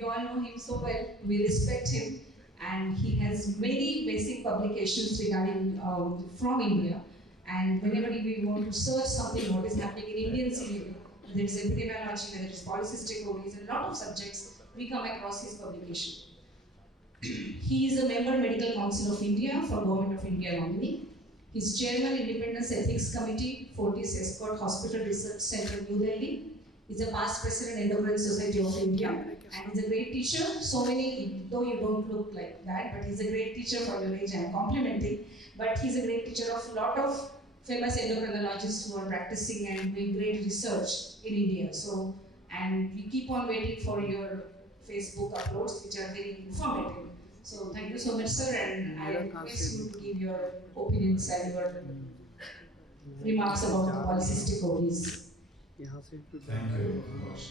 we all know him so well, we respect him, and he has many basic publications regarding from India. And whenever we want to search something, what is happening in Indian cinema, whether it's epidemiology, whether it's polycystic ovaries, and a lot of subjects, we come across his publication. He is a member Medical Council of India from Government of India nominee. He's chairman Independence Ethics Committee, Fortis Escort Hospital Research Center, New Delhi. He's a past president Endocrine Society of India, and he's a great teacher. So many, though you don't look like that, but he's a great teacher for your age. I'm complimenting, but he's a great teacher of a lot of famous endocrinologists who are practicing and doing great research in India. So, and we keep on waiting for your Facebook uploads, which are very informative. So thank you so much, sir, and I request you to give your opinions and your remarks about the polycystic ovaries. Thank you very much.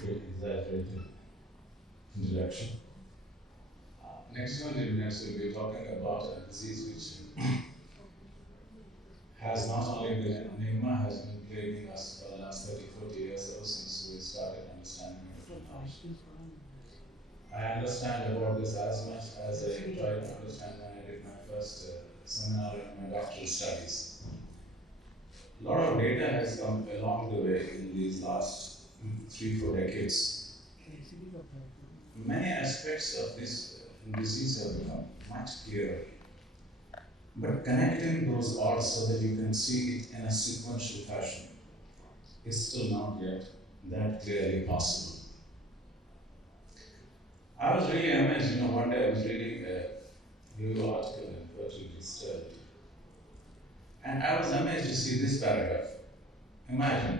Great exaggerated introduction. Next 20 minutes we'll be talking about a disease which has not only been an enigma, has been plaguing us for the last 30-40 years ever since we started understanding it. I understand about this as much as I tried to understand when I did my first seminar in my doctoral studies. A lot of data has come along the way in these last 3-4 decades. Many aspects of this disease have become much clearer. But connecting those odds so that you can see it in a sequential fashion is still not yet that clearly possible. I was really amazed, one day I was reading a review article in Fertility Study, and I was amazed to see this paragraph. Imagine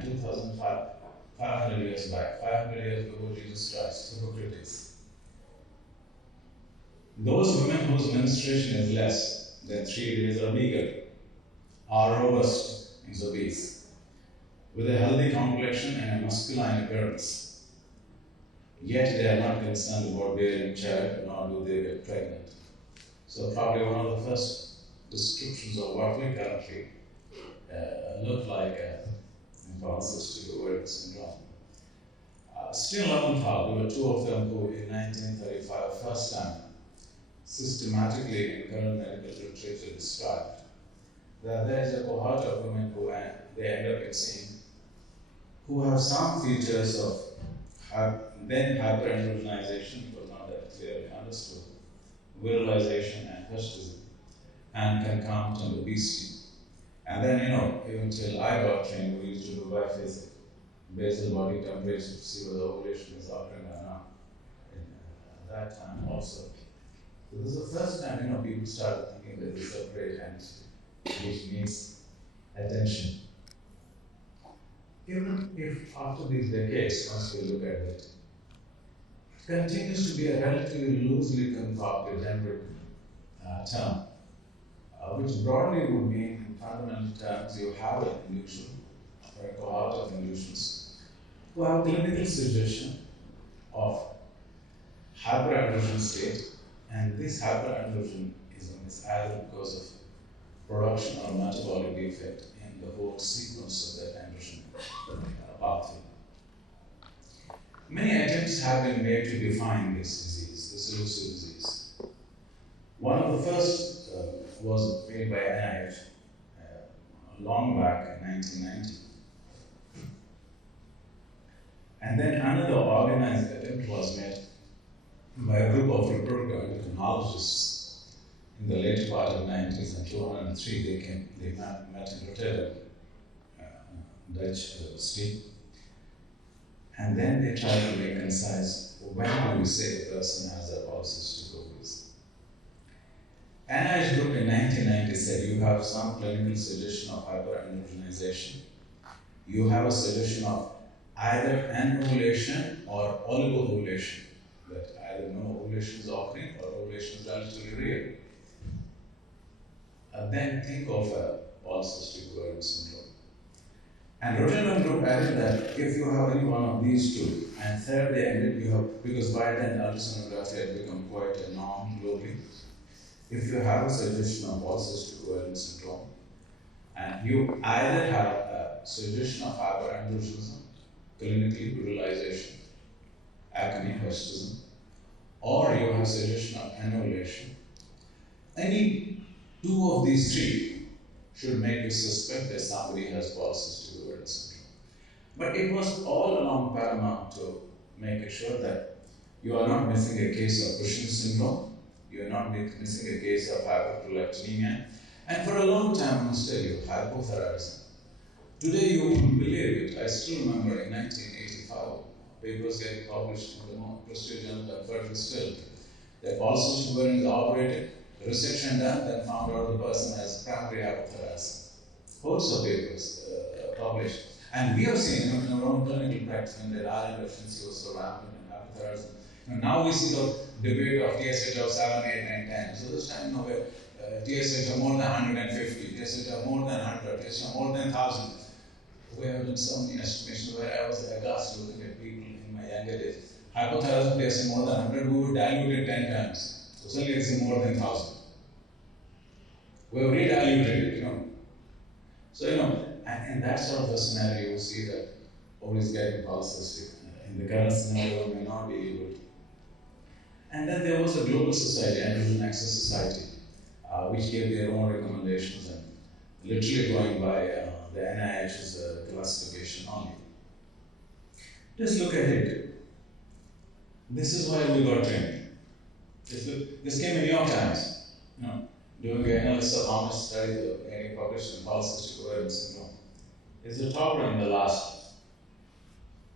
500 years back, 500 years before Jesus Christ, Hippocrates. Those women whose menstruation is less than 3 days are meager, are robust, means obese, with a healthy complexion and a masculine appearance. Yet they are not concerned about bearing child, nor do they get pregnant. So probably one of the first descriptions of what we currently look like in polycystic ovarian syndrome. Still Leventhal, there were 2 of them who in 1935, first time, systematically in current medical literature described that there is a cohort of women who they end up in seeing who have some features of then hyperandrogenization, it was not that clearly understood, virilization and hirsutism, and can come to obesity. And then, even till I got trained, we used to do biphasic basal body temperature to see whether ovulation is occurring or not. At that time also. So this is the first time, people started thinking that this is a great entity which needs attention. Even if after these decades, once we look at it, it continues to be a relatively loosely concocted generic term, which broadly would mean, in fundamental terms, you have an illusion, or a cohort of illusions, who have clinical suggestion of hyperandrogen state, and this hyperandrogenism is either because of production or metabolic defect in the whole sequence of that androgen pathway. Many attempts have been made to define this disease, this elusive disease. One of the first was made by IDEC long back in 1990. And then another organized attempt was made by a group of reproductive endocrinologists in the later part of the 90s. And 2003 they met in Rotterdam, Dutch state. And then they tried to make concise, when do we say a person has a polycystic ovaries? NIH group in 1990 said you have some clinical suggestion of hyperandrogenization. You have a suggestion of either anovulation or oligoovulation, that either no ovulation is occurring or ovulation is relatively rare. Then think of a polycystic ovarian syndrome. And Rotterdam group added that if you have any one of these two, and third they ended, you have, because by then ultrasonography had become quite a norm globally. If you have a suggestion of polycystic ovarian syndrome, and you either have a suggestion of hyperandrogenism, clinically virilization, acne, hirsutism, or you have suggestion of annulation, any two of these three should make you suspect that somebody has polycystic ovarian syndrome. But it was all along paramount to make sure that you are not missing a case of Cushing's syndrome, you are not missing a case of hyperprolactinemia, and for a long time, I must tell you, hypothyroidism. Today, you won't believe it. I still remember in 1985, papers getting published in the most prestigious journal, Fertile Still, that polycystic ovarian is operated, resection done, then found out the person has primary hypothyroidism. Hordes of papers published. And we have seen in our own clinical practice when the iron deficiency was so rampant and hypothyroidism. Now we see the debate of TSH of 7, 8, and 10. So this time, where TSH of more than 150, TSH of more than 100, TSH of more than 1,000. We have done so many estimations where I was aghast looking at people in my younger days. Hypothyroidism TSH more than 100, we would dilute it 10 times. So suddenly it's more than 1,000. We have rediluted it, So, and in that sort of a scenario, you see that always getting polycystic. In the current scenario, may not be able to. And then there was a global society, Androgen Access Society, which gave their own recommendations and literally going by the NIH's classification only. Just look at it. This is why we got trained. This came in New York Times, doing an analysis of how much studies are getting published in polycystic ovarian syndrome. It's the topper in the last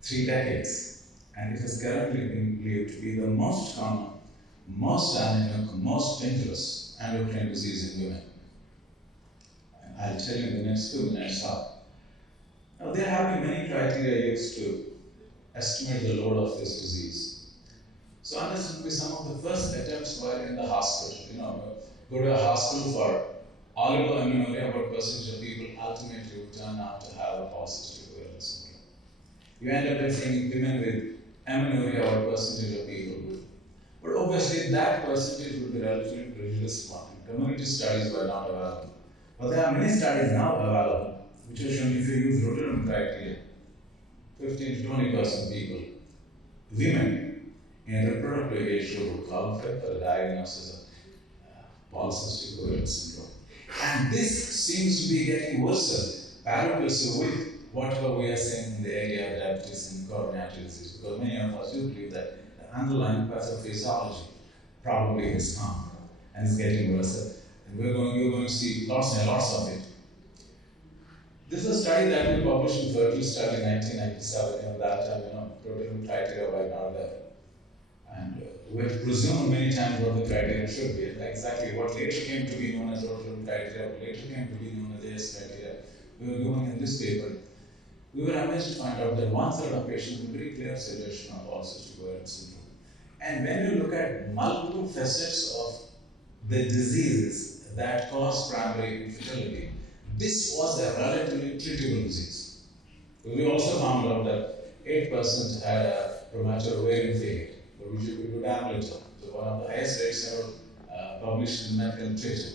3 decades. And it is currently being believed to be the most common, most anemic, most dangerous endocrine disease in women. And I'll tell you in the next 2 minutes how. Now, there have been many criteria used to estimate the load of this disease. So, understandably, some of the first attempts were in the hospital. Go to a hospital for oligomenorrhea, what percentage of people ultimately would turn out to have a polycystic ovarian syndrome. You end up seeing women with amenorrhea, what percentage of people would. But obviously, that percentage would be relatively prejudiced one. Community studies were not available. But there are many studies now available, which are showing if you use Rotterdam criteria, 15 to 20% people, women in reproductive age group would qualify for a diagnosis of polycystic ovarian syndrome. And this seems to be getting worse, parallel with whatever we are saying in the area of diabetes and coronary disease, because many of us do believe that the underlying pathophysiology probably has come and is getting worse. And you're going to see lots and lots of it. This is a study that we published in Fertile Study in 1997. At that time, protein criteria were not there. And we had presumed many times what the criteria should be. Exactly what later came to be known as protein criteria, what later came to be known as AS criteria. We were given in this paper. We were amazed to find out that 1/3 of patients with very clear suggestion of polycystic ovarian syndrome. And when you look at multiple facets of the diseases that cause primary infertility, this was a relatively treatable disease. We also found out that 8% had a premature ovarian failure, which we would amyloid. So one of the highest rates ever published in medical literature.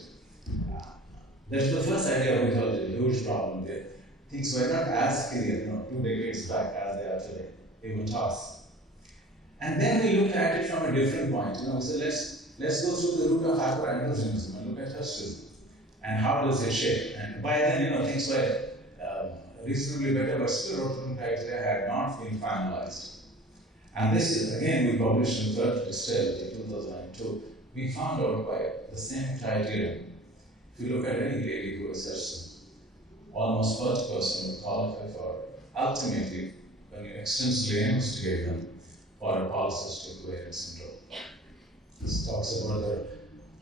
That's the first idea we thought was a huge problem there. Things were not as clear, 2 decades back as they are today, even to us. And then we looked at it from a different point. We said, let's go through the root of hyperandrogenism and look at hirsutism and how does it shape. And by then, things were reasonably better, but still Rotterdam criteria had not been finalized. And this is, again, we published in Fertile Still in 2002. We found out by the same criterion. If you look at any lady who has hirsutism, almost 40% would qualify for, ultimately, when you extensively investigate them, for a polycystic ovarian syndrome. This talks about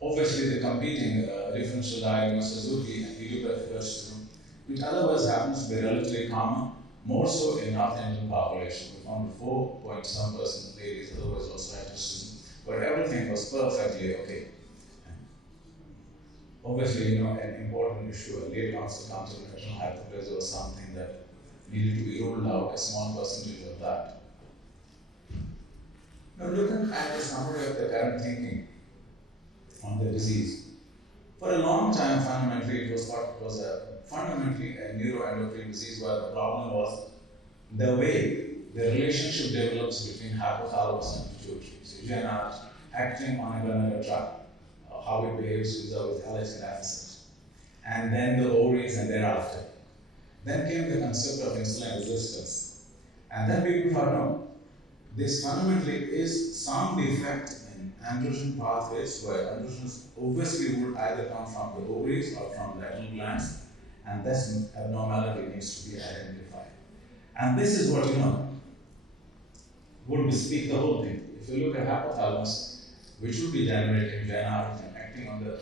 obviously the competing differential diagnosis would be idiopathic hirsutism, which otherwise happens to be relatively common, more so in North Indian population. We found 4.some% ladies otherwise also had hirsutism, but everything was perfectly okay. Obviously, an important issue, a late onset congenital hyperplasia was something that needed to be ruled out, a small percentage of that. Now, looking at the summary of the current thinking on the disease, for a long time, fundamentally, it was thought it was fundamentally a neuroendocrine disease where the problem was the way the relationship develops between hypothalamus and pituitary. So GnRH acting on a gonadal tract, how it behaves with LH and FSH. And then the ovaries and thereafter. Then came the concept of insulin resistance. And then people thought, no, this fundamentally is some defect in androgen pathways where androgens obviously would either come from the ovaries or from the adrenal glands, and this abnormality needs to be identified. And this is what, would bespeak the whole thing. If you look at hypothalamus, which would be generating GnRH and acting on the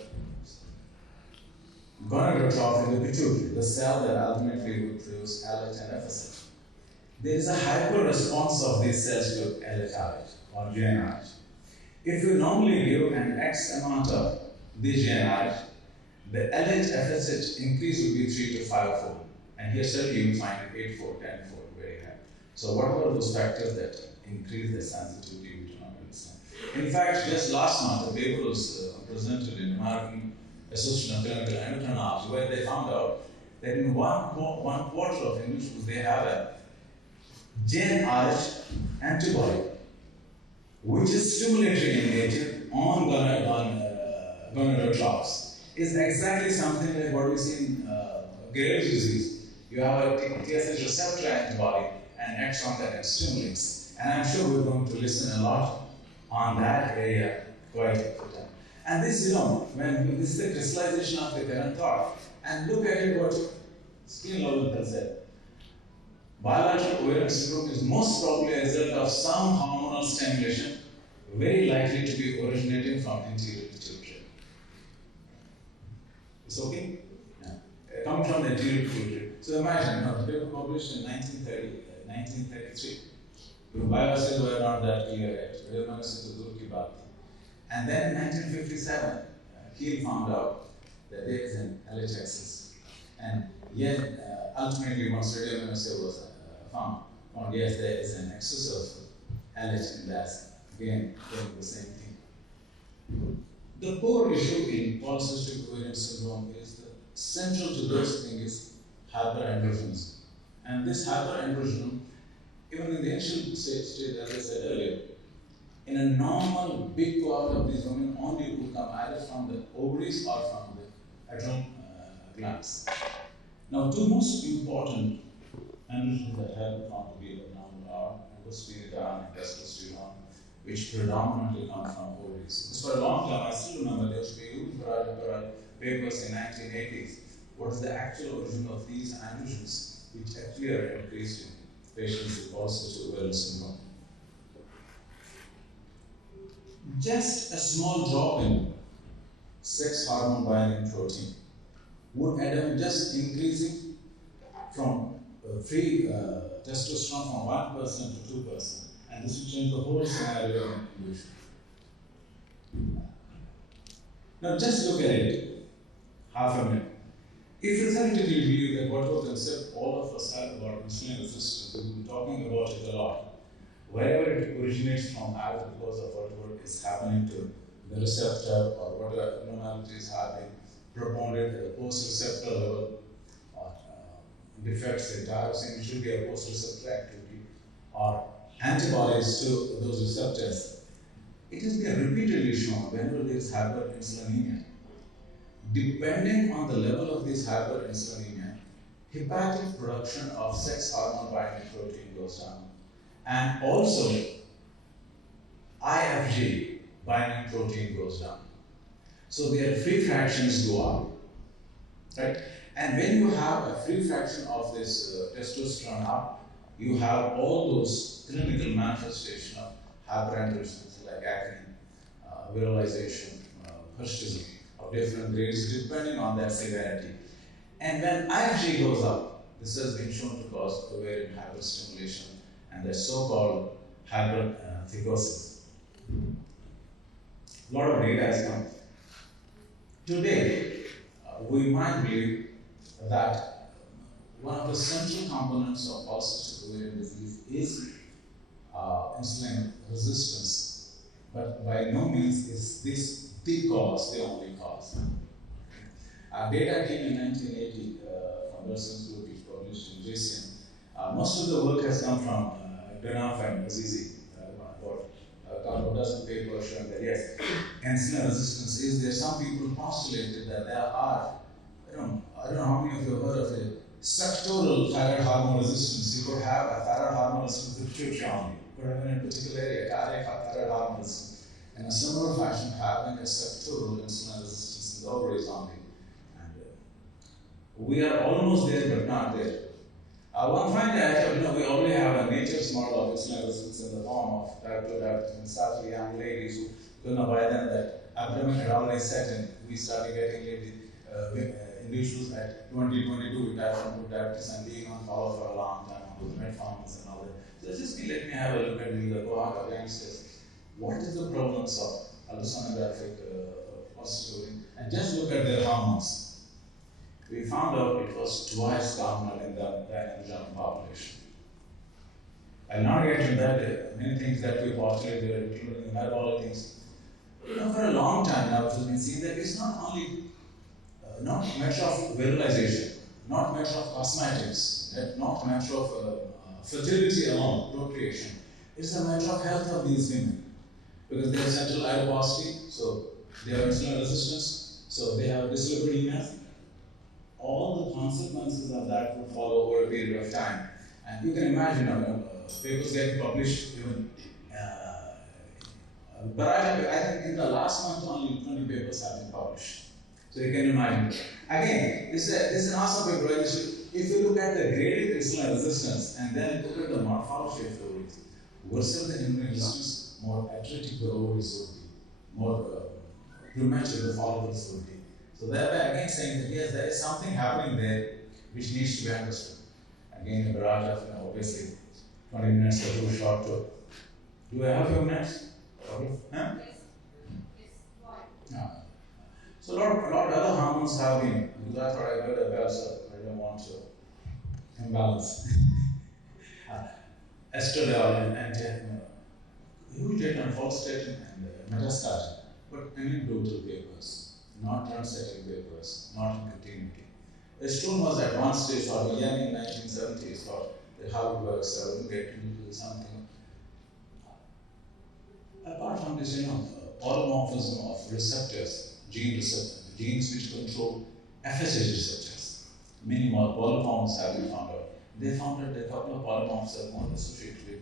gonadotroph in the pituitary, the cell that ultimately would produce LH and FSH. There is a hyper response of these cells to LHRH or GnRH. If you normally give an X amount of this GnRH, the LH FSH increase will be 3 to 5 fold. And here certainly you find 8 fold, 10 fold, very high. So what are those factors that increase the sensitivity? We do not understand. In fact, just last month, a paper was presented in American Association of Clinical Endocrinology, where they found out that in one quarter of individuals, they have a GnRH antibody, which is stimulatory in nature on gonadotrophs. Is exactly something like what we see in Graves' disease. You have a TSH receptor antibody and acts on that and stimulates. And I'm sure we're going to listen a lot on that area quite a bit. And this, when this is the crystallization of the current thought, and look at it what Skin Lowenthal said. Bilateral ovarian syndrome is most probably a result of some hormonal stimulation, very likely to be originating from anterior pituitary. It's okay? Yeah. Coming from the anterior pituitary. So imagine, the paper published in 1933. Biopsies were not that clear yet. And then in 1957, Keel found out that there is an LH axis. And yet, ultimately, once radioimmunoassay was found yes, there is an excess of LH in that. Again, doing the same thing. The core issue in polycystic ovarian syndrome is the central to this thing is hyperandrogenism. And this hyperandrogenism, even in the initial stage, as I said earlier, in a normal big cohort of these women only would come either from the ovaries or from the adrenal glands. Now, two most important androgens that have been found to be abnormal are aldosterone and testosterone, which predominantly come from ovaries. So for a long time, I still remember there used to be huge papers in 1980s. What is the actual origin of these androgens, which actually are increased in patients with polycystic ovarian syndrome? Just a small drop in sex hormone binding protein would end up just increasing from free testosterone from 1% to 2%, and this will change the whole scenario in evolution. Now just look at it, half a minute. If you theoretically believe that whatever concept all of us have about insulin resistance, we've been talking about it a lot, wherever it originates from, either because of whatever is happening to the receptor or whatever abnormalities have been propounded at the post-receptor level, or defects in tyrosine, should be a post-receptor activity, or antibodies to those receptors. It has been repeatedly shown whenever there is hyperinsulinemia, depending on the level of this hyperinsulinemia, hepatic production of sex hormone binding protein goes down. And also, IFG binding protein goes down. So their free fractions go up, right? And when you have a free fraction of this testosterone up, you have all those clinical manifestations of hyperandrogenism like acne, virilization, hirsutism of different grades depending on that severity. And when IFG goes up, this has been shown to cause ovarian hyperstimulation and the so-called hypertrichosis. A lot of data has come. Today, we might believe that one of the central components of polycystic ovarian disease is insulin resistance, but by no means is this the cause, the only cause. Data came in 1980 from Wilson's group, which published in JCM. Most of the work has come from Denaf and Azizi, about a couple of dozen papers showing that yes, insulin resistance is there. Some people postulated that there are, I don't know how many of you have heard of it, structural thyroid hormone resistance. You could have a thyroid hormone resistance with pituitary only. You could have in a particular area, cardiac thyroid hormone resistance. In a similar fashion, having a structural insulin resistance in the ovaries only. And we are almost there, but not there. One fine day, we already have a nature's model of insulin resistance in the form of type 2 diabetes and sadly young ladies who couldn't know by then that abdomen had already set in. We started getting individuals at 20, 22 with type 1 diabetes and being on follow for a long time on those metformins and all that. So just let me have a look at the cohort of youngsters. What is the prevalence of ultrasonographic prostituting? And just look at their hormones. We found out it was twice common in the general population. I'll not get into that. Many things that we postulate there, including metabolic things. For a long time now, it has been seen that it's not only not a matter of virilization, not a matter of cosmetics, not a matter of fertility alone, procreation. It's a matter of health of these women. Because they have central adiposity, so they have insulin resistance, so they have dyslipidemia. All the consequences of that will follow over a period of time. And you can imagine, papers getting published even. But I think in the last month only 20 papers have been published. So you can imagine. Again, this is an awesome paper. If you look at the gradient insulin resistance and then look at the morphology of the ovaries, worse the insulin resistance, more athletic the ovaries would be, more premature the follicles would be. So thereby again saying that yes, there is something happening there which needs to be understood. Again, a barrage of obviously 20 minutes are too short to. Do I have a few minutes? Huh? Yes. No. So a lot of other hormones have been, because I thought I read a bell, so I don't want to imbalance. Estradiol and huge data on follistatin and metastatin, but anecdotal papers, not translating papers, not in continuity. Estrone was at one stage thought, young in 1970s, thought that how it works, I wouldn't get into something. Apart from this, polymorphism of receptors, genes which control FSH receptors, many more polyforms have been found out. They found that a couple of polymorphs are more associated with.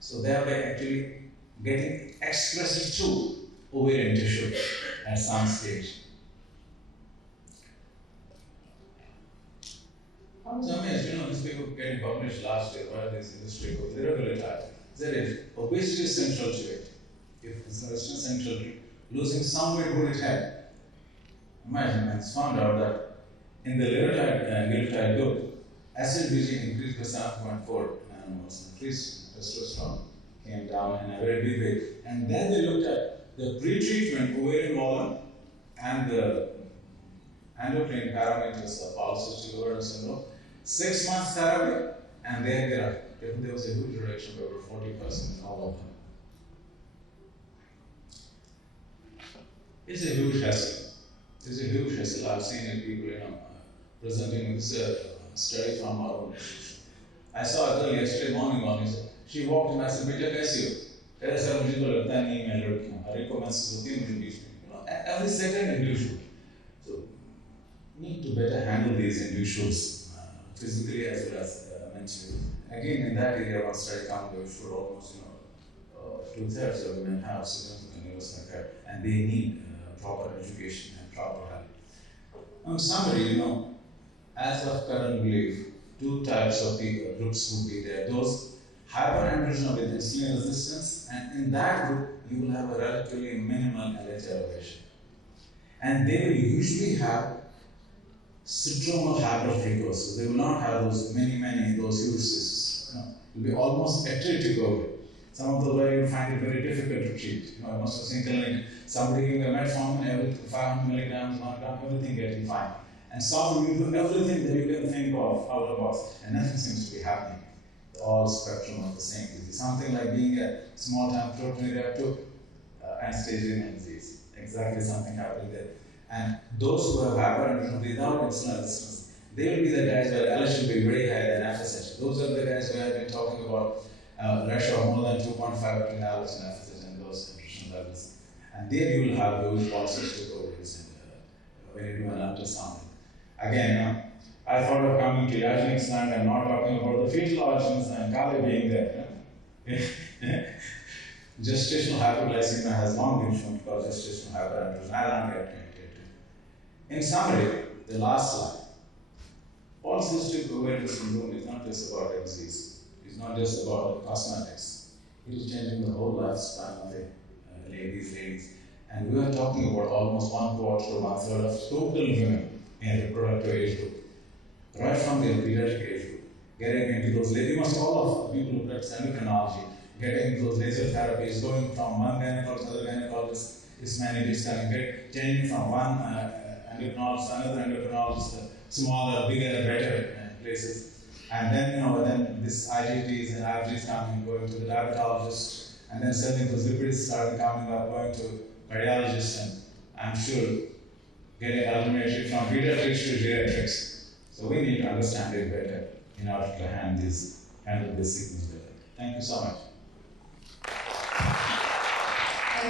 So thereby actually getting expressed through ovarian tissue at some stage. I was amazed, this paper getting published last year, where this industry goes, liraglutide. That is, obesity is central to it. If it's central to it, losing some weight would it had. Imagine, it's found out that in the liraglutide group, acid VG increased by 7.4 nanomoles, increased testosterone came down in a very big way. And then they looked at the pre-treatment ovarian volume and the endocrine parameters of polycystic ovarian syndrome. 6 months therapy, and there was a huge reduction by over 40% in all of them. It's a huge hassle. It's a huge hassle. I've seen it people, presenting with this study from our own institution. I saw a girl yesterday morning, she walked in, I said, "Beta, kaisi ho?" Kehte, "Sir, mujhe to lagta nahi main ladki hu. Har ek ko menses hoti hai mujhe beech mein." Every second individual. So, need to better handle these individuals physically as well as mentally. Again, in that area, one study found that we should almost, 2/3 of women have significant neuropsychiatry, and they need proper education and proper help. Summary, as of current belief, two types of people, groups would be there. Those hyperandrogenism with insulin resistance, and in that group, you will have a relatively minimal LH elevation. And they will usually have syndromal hypertrichosis. They will not have those those huge cysts. It will be almost atretic over it. Some of the way you find it very difficult to treat. I must have seen somebody giving a metformin, every 500 milligrams, 1 gram, everything getting fine. And some will do everything that you can think of out of the box, and nothing seems to be happening. All spectrum of the same disease. Something like being a small-time proteinuria to end-stage renal disease. Exactly something happening there. And those who have hyperandrogenism without insulin resistance, they will be the guys where LH will be very high than FSH. Those are the guys who have been talking about ratio of more than 2.5 between average and FSH and those nutrition levels. And there you will have those polycystic ovaries when you do an ultrasound. Again, I thought of coming to eugenics land and not talking about the fetal origins and Kali being there. Gestational hypoglycemia has long been shown to cause gestational hyperandrogenism. I don't get into it. In summary, the last slide. Polycystic ovarian syndrome is not just about a disease. It's not just about cosmetics. It is changing the whole lifespan of these ladies. And we are talking about almost 1/4 to 1/3 of total women in reproductive age group. Right from the pediatric age group, getting into those laser, you must all of people who practice endocrinology, getting into those laser therapies, going from one gynecologist to another gynecologist, is many changing from one endocrinologist to another endocrinologist, smaller, bigger, better places. And then, then this IGTs and IGTs coming, going to the diabetologist, and then suddenly those lipids started coming up, going to cardiologists, and I'm sure getting ultimately from pediatrics to geriatrics. So we need to understand it better in order to handle this sickness better. Thank you so much.